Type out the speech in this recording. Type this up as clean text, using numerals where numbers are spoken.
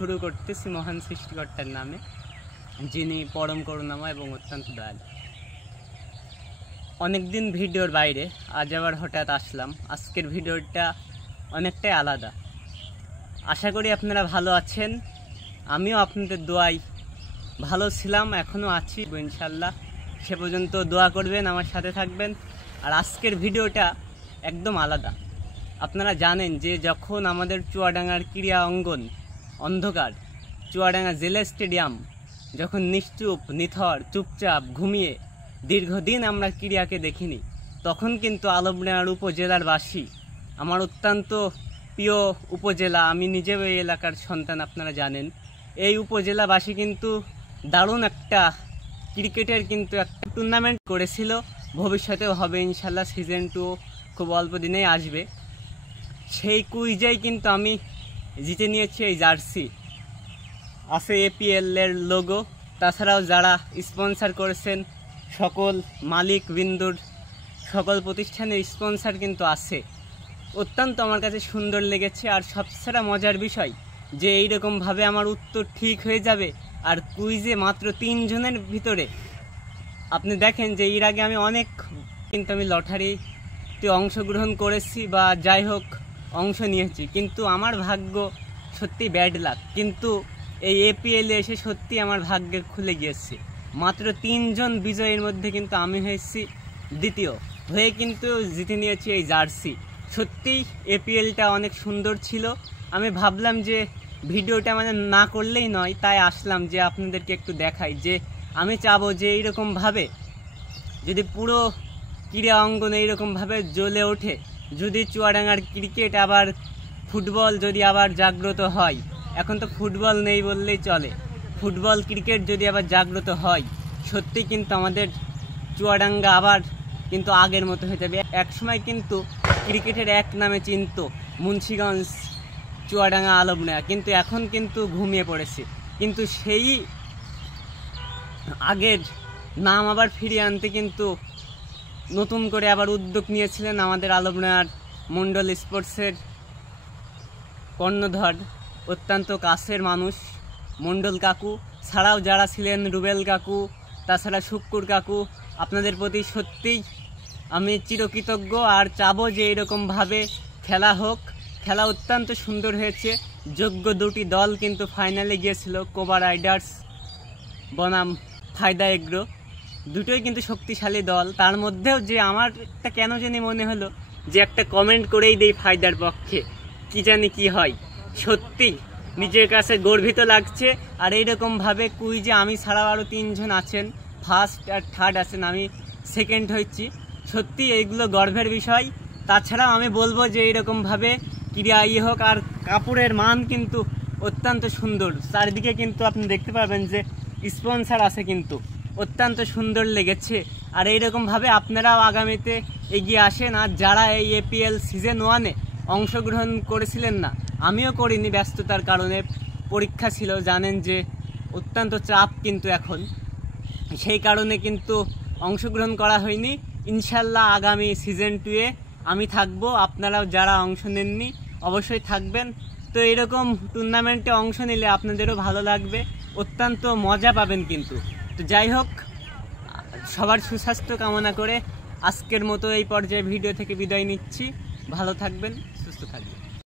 শুরু করতেছি মহান সৃষ্টিকর্তার নামে, যিনি পরম করুণাময় এবং অত্যন্ত দয়ালু। অনেকদিন ভিডিওর বাইরে, আজ আবার হঠাৎ আসলাম। আজকের ভিডিওটা অনেকটাই আলাদা। আশা করি আপনারা ভালো আছেন। আমিও আপনাদের দোয়ায় ভালো ছিলাম, এখনও আছি ইনশাল্লাহ। সে পর্যন্ত দোয়া করবেন, আমার সাথে থাকবেন। আর আজকের ভিডিওটা একদম আলাদা। আপনারা জানেন যে যখন আমাদের চুয়াডাঙ্গার ক্রীড়া অঙ্গন অন্ধকার, চুয়াডাঙ্গা জেলা স্টেডিয়াম যখন নিশ্চুপ নিথর চুপচাপ ঘুমিয়ে দীর্ঘদিন আমরা ক্রীড়াকে দেখিনি, তখন কিন্তু আলমডাঙ্গার উপজেলার বাসী, আমার অত্যন্ত প্রিয় উপজেলা, আমি নিজেও এই এলাকার সন্তান, আপনারা জানেন। এই উপজেলাবাসী কিন্তু দারুণ একটা ক্রিকেটের কিন্তু একটা টুর্নামেন্ট করেছিল, ভবিষ্যতেও হবে ইনশাল্লাহ। সিজন 2 খুব অল্প দিনেই আসবে। সেই কুইজেই কিন্তু আমি জিতে নিয়েছি এই জার্সি, আছে APL-এর লোগো। তাছাড়াও যারা স্পন্সর করেছেন সকল মালিক বিন্দুর সকল প্রতিষ্ঠানের স্পন্সর কিন্তু আছে। অত্যন্ত আমার কাছে সুন্দর লেগেছে। আর সবচেয়ে মজার বিষয় যে এইরকমভাবে আমার উত্তর ঠিক হয়ে যাবে। আর কুইজে মাত্র 3 জনের ভিতরে আপনি দেখেন যে এর আগে আমি অনেক কিন্তু আমি লটারিতে অংশগ্রহণ করেছি বা যাই হোক অংশ নিয়েছি, কিন্তু আমার ভাগ্য সত্যি ব্যাড লাক। কিন্তু এই APL-এ এসে সত্যি আমার ভাগ্যে খুলে গিয়েছে। মাত্র 3 জন বিজয়ীর মধ্যে কিন্তু আমি হয়েছি দ্বিতীয় হয়ে কিন্তু জিতে নিয়েছি এই জার্সি। সত্যিই APL-টা অনেক সুন্দর ছিল। আমি ভাবলাম যে ভিডিওটা মানে না করলেই নয়, তাই আসলাম যে আপনাদেরকে একটু দেখাই। যে আমি চাবো যে এইরকমভাবে যদি পুরো ক্রীড়া অঙ্গন এইরকমভাবে জ্বলে ওঠে, যদি চুয়াডাঙ্গার ক্রিকেট আবার ফুটবল যদি আবার জাগ্রত হয়, এখন তো ফুটবল নেই বললেই চলে, ফুটবল ক্রিকেট যদি আবার জাগ্রত হয়, সত্যি কিন্তু আমাদের চুয়াডাঙ্গা আবার কিন্তু আগের মতো হয়ে যাবে। একসময় কিন্তু ক্রিকেটের এক নামে চিনত মুন্সিগঞ্জ, চুয়াডাঙ্গা, আলমডাঙ্গা, কিন্তু এখন কিন্তু ঘুমিয়ে পড়েছে। কিন্তু সেই আগের নাম আবার ফিরিয়ে আনতে কিন্তু নতুন করে আবার উদ্যোগ নিয়েছিলেন আমাদের আলমডাঙ্গার মন্ডল স্পোর্টসের কর্ণধর, অত্যন্ত কাছের মানুষ মন্ডল কাকু, ছাড়াও যারা ছিলেন রুবেল কাকু, তাছাড়া শুক্কুর কাকু। আপনাদের প্রতি সত্যিই আমি চিরকৃতজ্ঞ। আর চাবো যে এরকমভাবে খেলা হোক। খেলা অত্যন্ত সুন্দর হয়েছে। যোগ্য 2টি দল কিন্তু ফাইনালে গিয়েছিল, কোবা রাইডার্স বনাম ফায়দা এগ্রো, দুটোই কিন্তু শক্তিশালী দল। তার মধ্যেও যে আমার একটা কেন জানি মনে হলো যে একটা কমেন্ট করেই দেই ফায়দার পক্ষে, কি জানি কি হয়। সত্যি নিজের কাছে গর্বিত লাগছে। আর এইরকমভাবে কুইজে আমি ছাড়াও আরও 3 জন আছেন, ফার্স্ট আর থার্ড আছেন, আমি সেকেন্ড হয়েছি। সত্যি এইগুলো গর্বের বিষয়। তাছাড়াও আমি বলবো যে এইরকমভাবে ক্রীড়া হোক। আর কাপড়ের মান কিন্তু অত্যন্ত সুন্দর, চারিদিকে কিন্তু আপনি দেখতে পাবেন যে স্পন্সর আছে, কিন্তু অত্যন্ত সুন্দর লেগেছে। আর এইরকমভাবে আপনারাও আগামীতে এগিয়ে আসেন। আর যারা এই APL সিজন 1-এ অংশগ্রহণ করেছিলেন না, আমিও করিনি ব্যস্ততার কারণে, পরীক্ষা ছিল, জানেন যে অত্যন্ত চাপ কিন্তু এখন, সেই কারণে কিন্তু অংশগ্রহণ করা হয়নি। ইনশাল্লাহ আগামী সিজন 2-এ আমি থাকবো, আপনারাও যারা অংশ নেননি অবশ্যই থাকবেন। তো এরকম টুর্নামেন্টে অংশ নিলে আপনাদেরও ভালো লাগবে, অত্যন্ত মজা পাবেন কিন্তু। তো যাই হোক, সবার সুস্বাস্থ্য কামনা করে আজকের মতো এই পর্যায়ে ভিডিও থেকে বিদায় নিচ্ছি। ভালো থাকবেন, সুস্থ থাকবেন।